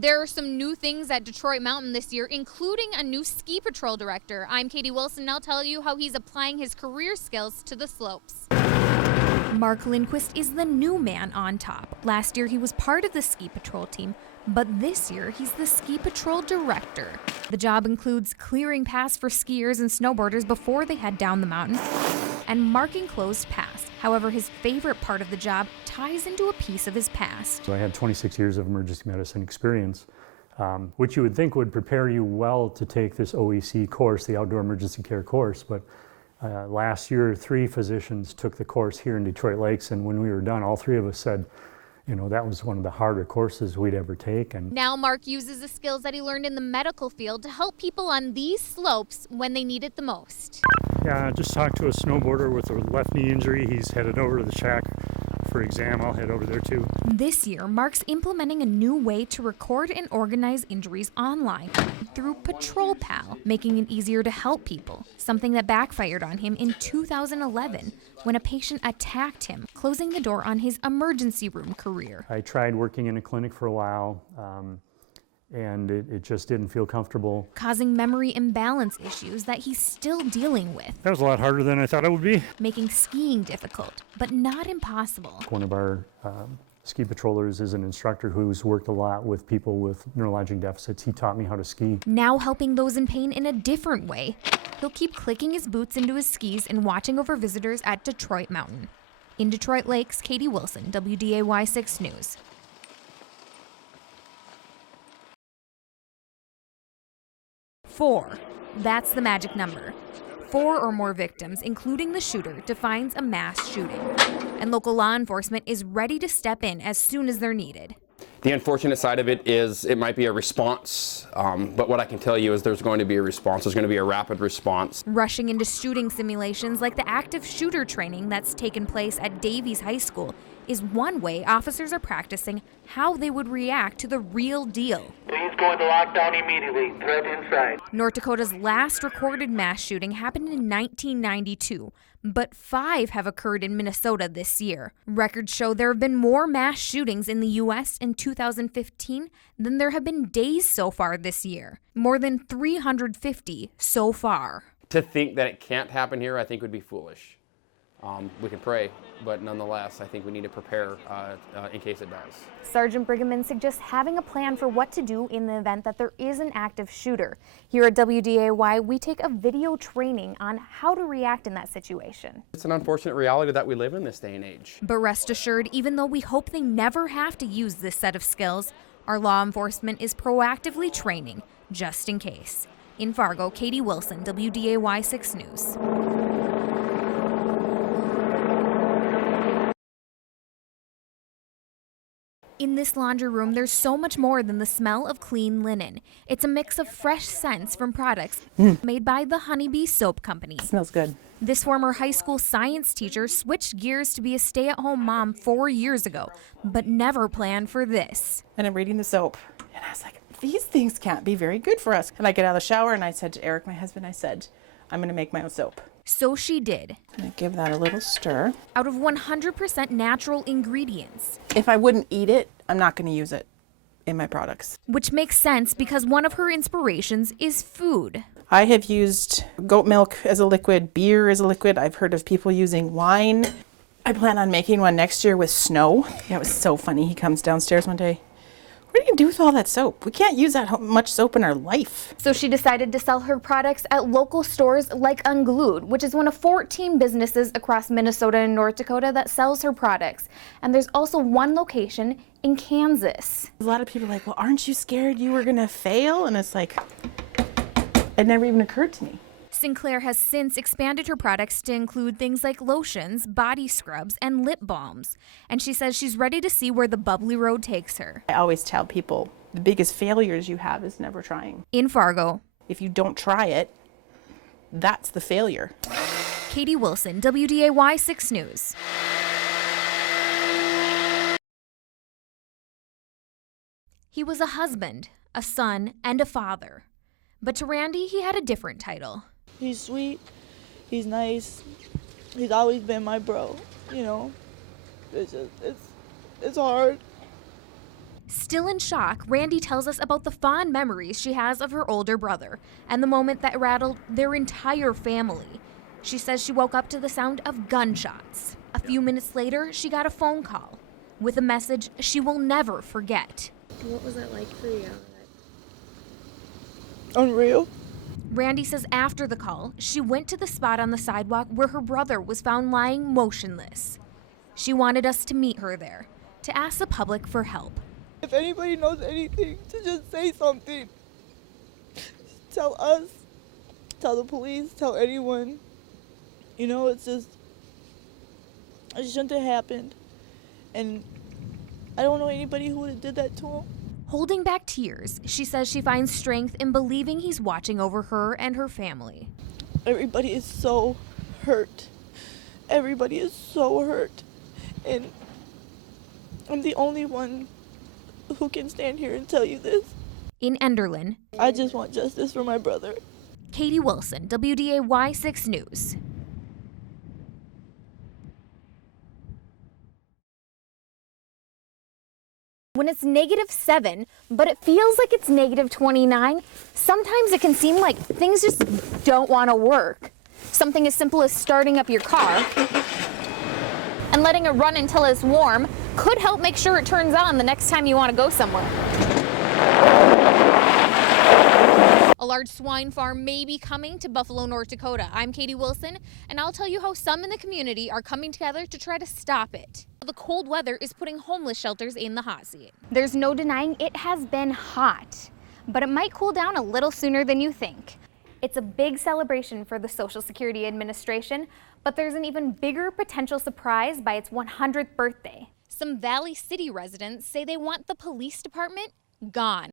There are some new things at Detroit Mountain this year, including a new ski patrol director. I'm Katy Wilson, and I'll tell you how he's applying his career skills to the slopes. Mark Lindquist is the new man on top. Last year, he was part of the ski patrol team, but this year, he's the ski patrol director. The job includes clearing paths for skiers and snowboarders before they head down the mountain and marking closed paths. However, his favorite part of the job ties into a piece of his past. I had 26 years of emergency medicine experience, which you would think would prepare you well to take this OEC course, the Outdoor Emergency Care course, but last year, 3 physicians took the course here in Detroit Lakes, and when we were done, all 3 of us said, you know, that was one of the harder courses we'd ever take. And now Mark uses the skills that he learned in the medical field to help people on these slopes when they need it the most. Yeah, I just talked to a snowboarder with a left knee injury. He's headed over to the shack for exam. I'll head over there too. This year, Mark's implementing a new way to record and organize injuries online through Patrol Pal, making it easier to help people, something that backfired on him in 2011 when a patient attacked him, closing the door on his emergency room career. I tried working in a clinic for a while, and it just didn't feel comfortable. Causing memory imbalance issues that he's still dealing with. That was a lot harder than I thought it would be. Making skiing difficult, but not impossible. One of our ski patrollers is an instructor who's worked a lot with people with neurologic deficits. He taught me how to ski. Now helping those in pain in a different way. He'll keep clicking his boots into his skis and watching over visitors at Detroit Mountain. In Detroit Lakes, Katy Wilson, WDAY 6 News. 4. That's the magic number. 4 or more victims, including the shooter, defines a mass shooting. And local law enforcement is ready to step in as soon as they're needed. The unfortunate side of it is it might be a response, but what I can tell you is there's going to be a response. There's going to be a rapid response. Rushing into shooting simulations like the active shooter training that's taken place at Davies High School is one way officers are practicing how they would react to the real deal. Please go into lockdown immediately. Threat inside. North Dakota's last recorded mass shooting happened in 1992. But 5 have occurred in Minnesota this year. Records show there have been more mass shootings in the U.S. in 2015 than there have been days so far this year. More than 350 so far. To think that it can't happen here, I think would be foolish. We can pray, but nonetheless, I think we need to prepare in case it does. Sergeant Brigham suggests having a plan for what to do in the event that there is an active shooter. Here at WDAY, we take a video training on how to react in that situation. It's an unfortunate reality that we live in this day and age. But rest assured, even though we hope they never have to use this set of skills, our law enforcement is proactively training, just in case. In Fargo, Katy Wilson, WDAY 6 News. In this laundry room, there's so much more than the smell of clean linen. It's a mix of fresh scents from products made by the Honeybee Soap Company. Smells good. This former high school science teacher switched gears to be a stay-at-home mom 4 years ago, but never planned for this. And I'm reading the soap, and I was like, these things can't be very good for us. And I get out of the shower, and I said to Eric, my husband, I said, I'm going to make my own soap. So she did. I'm going to give that a little stir. Out of 100% natural ingredients. If I wouldn't eat it, I'm not going to use it in my products. Which makes sense because one of her inspirations is food. I have used goat milk as a liquid, beer as a liquid. I've heard of people using wine. I plan on making one next year with snow. Yeah, it was so funny. He comes downstairs one day. What are you going to do with all that soap? We can't use that much soap in our life. So she decided to sell her products at local stores like Unglued, which is one of 14 businesses across Minnesota and North Dakota that sells her products. And there's also one location in Kansas. A lot of people are like, well, aren't you scared you were going to fail? And it's like, it never even occurred to me. Sinclair has since expanded her products to include things like lotions, body scrubs, and lip balms. And she says she's ready to see where the bubbly road takes her. I always tell people the biggest failures you have is never trying. In Fargo. If you don't try it, that's the failure. Katy Wilson, WDAY 6 News. He was a husband, a son, and a father. But to Randy, he had a different title. He's sweet, he's nice, he's always been my bro, you know. It's hard. Still in shock, Randy tells us about the fond memories she has of her older brother and the moment that rattled their entire family. She says she woke up to the sound of gunshots. A few minutes later, she got a phone call with a message she will never forget. What was that like for you? Unreal. Randy says after the call, she went to the spot on the sidewalk where her brother was found lying motionless. She wanted us to meet her there, to ask the public for help. If anybody knows anything, to just say something. Tell us, tell the police, tell anyone. You know, it shouldn't have happened. And I don't know anybody who would have did that to him. Holding back tears, she says she finds strength in believing he's watching over her and her family. Everybody is so hurt. Everybody is so hurt. And I'm the only one who can stand here and tell you this. In Enderlin, I just want justice for my brother. Katy Wilson, WDAY 6 News. When it's -7, but it feels like it's -29, sometimes it can seem like things just don't want to work. Something as simple as starting up your car and letting it run until it's warm could help make sure it turns on the next time you want to go somewhere. A large swine farm may be coming to Buffalo, North Dakota. I'm Katy Wilson, and I'll tell you how some in the community are coming together to try to stop it. The cold weather is putting homeless shelters in the hot seat. There's no denying it has been hot, but it might cool down a little sooner than you think. It's a big celebration for the Social Security Administration, but there's an even bigger potential surprise by its 100th birthday. Some Valley City residents say they want the police department gone.